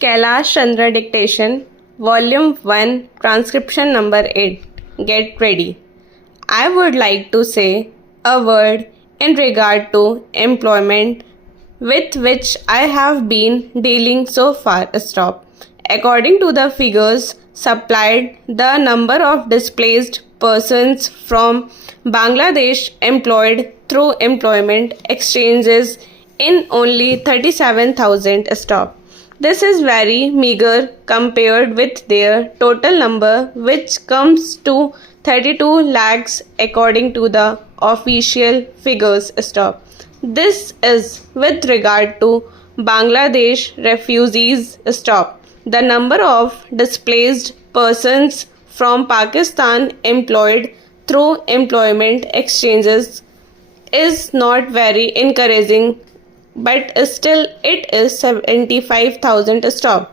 Kailash Chandra Dictation, Volume 1, Transcription number 8. Get ready. I would like to say a word in regard to employment with which I have been dealing so far. Stop. According to the figures supplied, the number of displaced persons from Bangladesh employed through employment exchanges in only 37,000. Stop. This is very meager compared with their total number, which comes to 32 lakhs according to the official figures. Stop. This is with regard to Bangladesh refugees. Stop. The number of displaced persons from Pakistan employed through employment exchanges is not very encouraging, but still it is 75,000. Stop.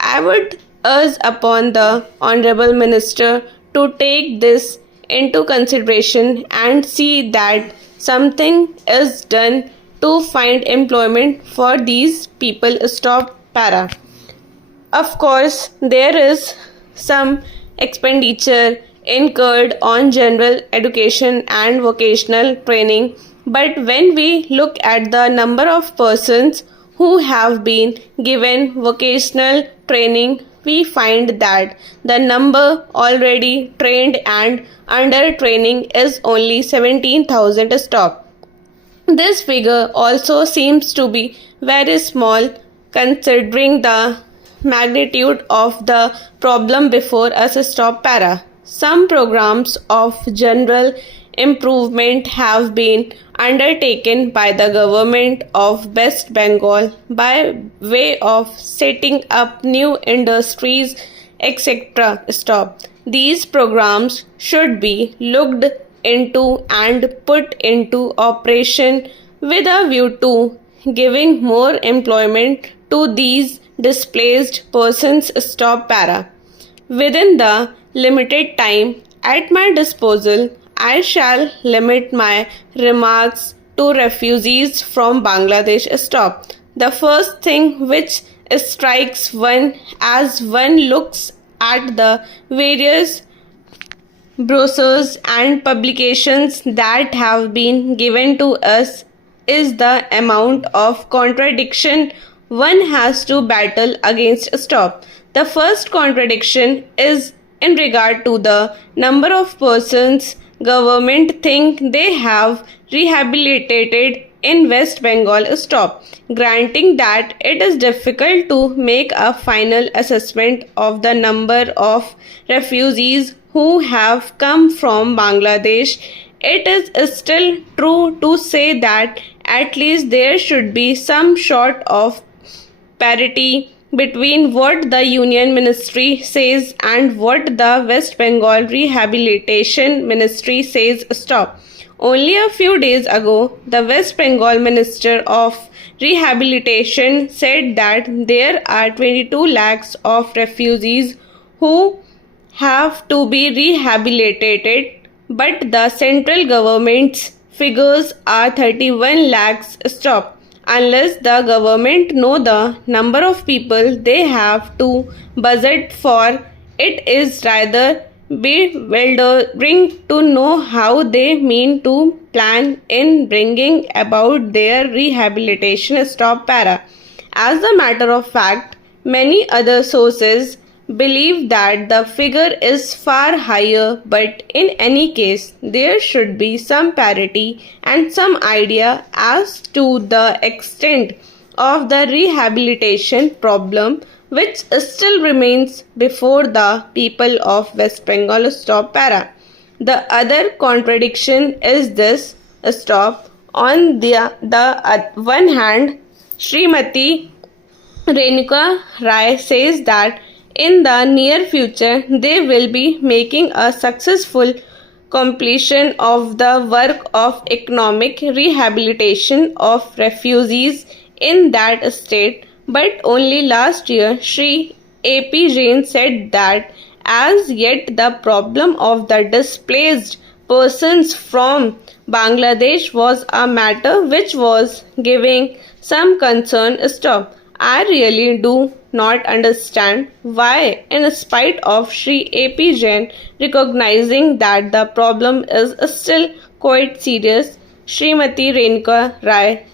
I would urge upon the Honorable Minister to take this into consideration and see that something is done to find employment for these people. Stop. Para. Of course, there is some expenditure incurred on general education and vocational training, but when we look at the number of persons who have been given vocational training, we find that the number already trained and under training is only 17,000. Stop. This figure also seems to be very small considering the magnitude of the problem before us. Stop. Para. Some programs of general improvement have been undertaken by the government of West Bengal by way of setting up new industries, etc. Stop. These programs should be looked into and put into operation with a view to giving more employment to these displaced persons. Stop. Para. Within the limited time at my disposal, I shall limit my remarks to refugees from Bangladesh. Stop. The first thing which strikes one as one looks at the various brochures and publications that have been given to us is the amount of contradiction one has to battle against. Stop. The first contradiction is in regard to the number of persons government think they have rehabilitated in West Bengal. Stop. Granting that it is difficult to make a final assessment of the number of refugees who have come from Bangladesh, it is still true to say that at least there should be some sort of parity between what the Union Ministry says and what the West Bengal Rehabilitation Ministry says. Stop. Only a few days ago, the West Bengal Minister of Rehabilitation said that there are 22 lakhs of refugees who have to be rehabilitated, but the central government's figures are 31 lakhs. Stop. Unless the government know the number of people they have to budget for, it is rather bewildering to know how they mean to plan in bringing about their rehabilitation. Stop. Para. As a matter of fact, many other sources believe that the figure is far higher, but in any case, there should be some parity and some idea as to the extent of the rehabilitation problem which still remains before the people of West Bengal. Stop. Para. The other contradiction is this. Stop. On the one hand, Srimati Renuka Rai says that in the near future, they will be making a successful completion of the work of economic rehabilitation of refugees in that state. But only last year, Sri A.P. Jain said that as yet the problem of the displaced persons from Bangladesh was a matter which was giving some concern. Stop. I really do not understand why, in spite of Sri A.P. Jain recognizing that the problem is still quite serious, Srimati Renuka Rai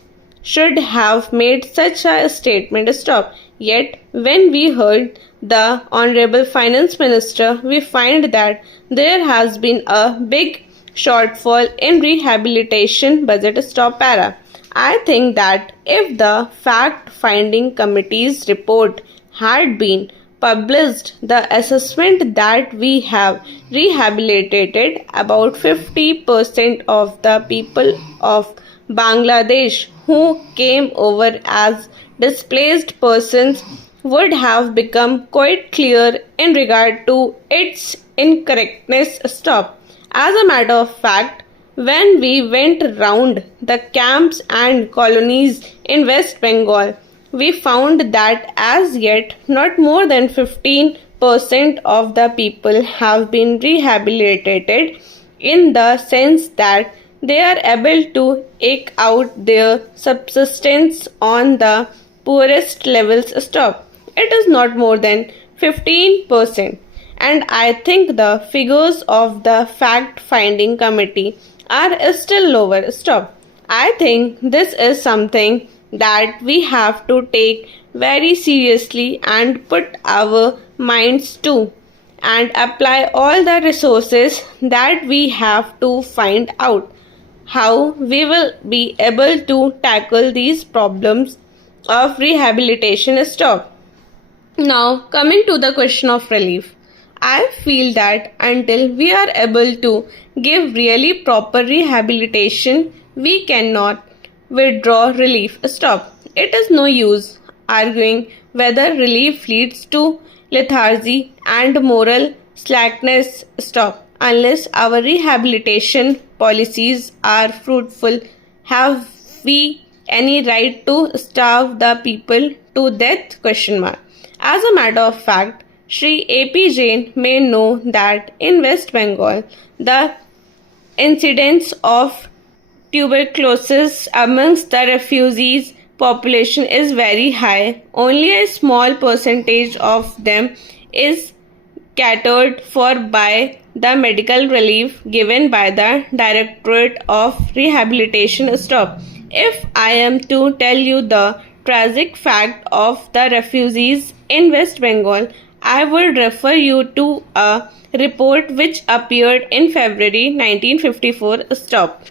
should have made such a statement stop. Yet, when we heard the Honorable Finance Minister, we find that there has been a big shortfall in rehabilitation budget stop para. I think that if the fact-finding committee's report had been published, the assessment that we have rehabilitated about 50% of the people of Bangladesh who came over as displaced persons would have become quite clear in regard to its incorrectness. Stop. As a matter of fact, when we went round the camps and colonies in West Bengal, we found that as yet not more than 15% of the people have been rehabilitated in the sense that they are able to eke out their subsistence on the poorest levels. Stop. It is not more than 15%. And I think the figures of the fact-finding committee are still lower. Stop. I think this is something that we have to take very seriously and put our minds to and apply all the resources that we have to find out how we will be able to tackle these problems of rehabilitation. Stop. Now, coming to the question of relief, I feel that until we are able to give really proper rehabilitation, we cannot withdraw relief. Stop. It is no use arguing whether relief leads to lethargy and moral slackness. Stop. Unless our rehabilitation policies are fruitful, have we any right to starve the people to death? Question mark. As a matter of fact, Sri A.P. Jain may know that in West Bengal, the incidence of tuberculosis amongst the refugees population is very high. Only a small percentage of them is catered for by the medical relief given by the Directorate of Rehabilitation. Stop. If I am to tell you the tragic fact of the refugees in West Bengal, I would refer you to a report which appeared in February 1954. Stop.